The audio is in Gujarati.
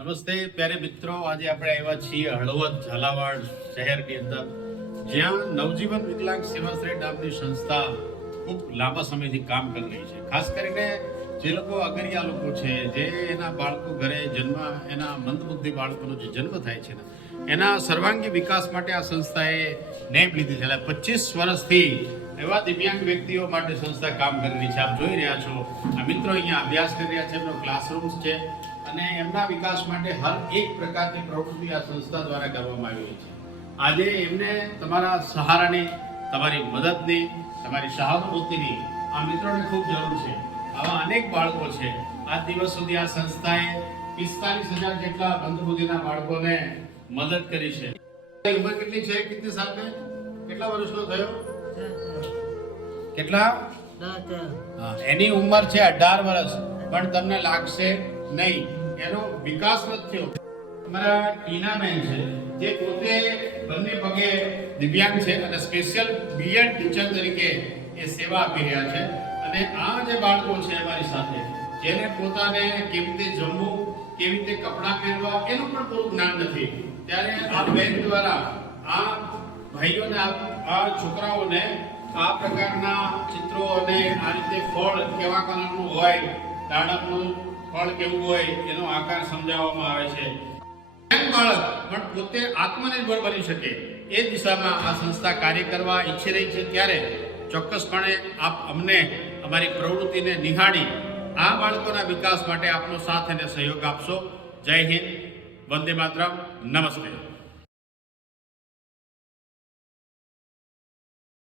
નમસ્તે પ્યારે મિત્રો, આજે આપણે આવ્યા છીએ હળવદ ઝાલાવાડ શહેરની અંદર, જ્યાં નવજીવન વિકલાંગ સેવાશ્રય નામની સંસ્થા ખૂબ લાંબા સમયથી કામ કરી રહી છે. ખાસ કરીને જે લોકો અગરિયા લોકો છે, જે એના બાળકો ઘરે એના મંદબુદ્ધિ બાળકોનો જે જન્મ થાય છે ને, એના સર્વાંગી વિકાસ માટે આ સંસ્થાએ નેમ લીધી છે. એટલે 25 વર્ષથી એવા દિવ્યાંગ વ્યક્તિઓ માટે સંસ્થા કામ કરી રહી છે. આપ જોઈ રહ્યા છો, આ મિત્રો અહીંયા અભ્યાસ કરી રહ્યા છે, એમનો ક્લાસરૂમ્સ છે અને એમના વિકાસ માટે હર એક પ્રકારની પ્રવૃત્તિ આ સંસ્થા દ્વારા કરવામાં આવી છે. આજે એમને તમારા સહારાની, તમારી મદદની, તમારી સહાનુભૂતિની આ મિત્રોને ખૂબ જરૂર છે. આવા અનેક બાળકો છે. આ દિવસ સુધી આ સંસ્થાએ 45,000 જેટલા મંદબુદ્ધિના બાળકોને મદદ કરી છે. ઉંમર કેટલી છે? કેટલી સાલ છે? કેટલા વર્ષનો થયો? કેટલા? એની ઉંમર છે 18 વર્ષ, પણ તમને લાગશે નહીં, એનો વિકાસ નથી થયો. અમારા ટીનાબેન છે, જે પોતે બંને પગે દિવ્યાંગ છે અને સ્પેશિયલ બીએડ ટીચર તરીકે એ સેવા આપી રહ્યા છે. અને આ જે બાળકો છે અમારી સાથે, જેને પોતાને કેવી રીતે જમવું, કેવી રીતે કપડાં પહેરવા એનું પણ પૂરું જ્ઞાન નથી, ત્યારે આ બેન દ્વારા આ ભાઈઓને, આ છોકરાઓને આ પ્રકારના ચિત્રો અને આ રીતે ફળ કેવા કલરનું હોય, દાડમનું ફળ કેવું હોય, એનો આકાર સમજાવવામાં આવે છે. બાળક પણ પોતે આત્મનિર્ભર બની શકે એ દિશામાં આ સંસ્થા કાર્ય કરવા ઈચ્છી રહી છે. ત્યારે ચોક્કસપણે આપ અમને અમારી પ્રવૃત્તિને નિહાળી આ બાળકોના વિકાસ માટે આપનો સાથ અને સહયોગ આપશો. જય હિન્દ, વંદે માતરમ, નમસ્તે.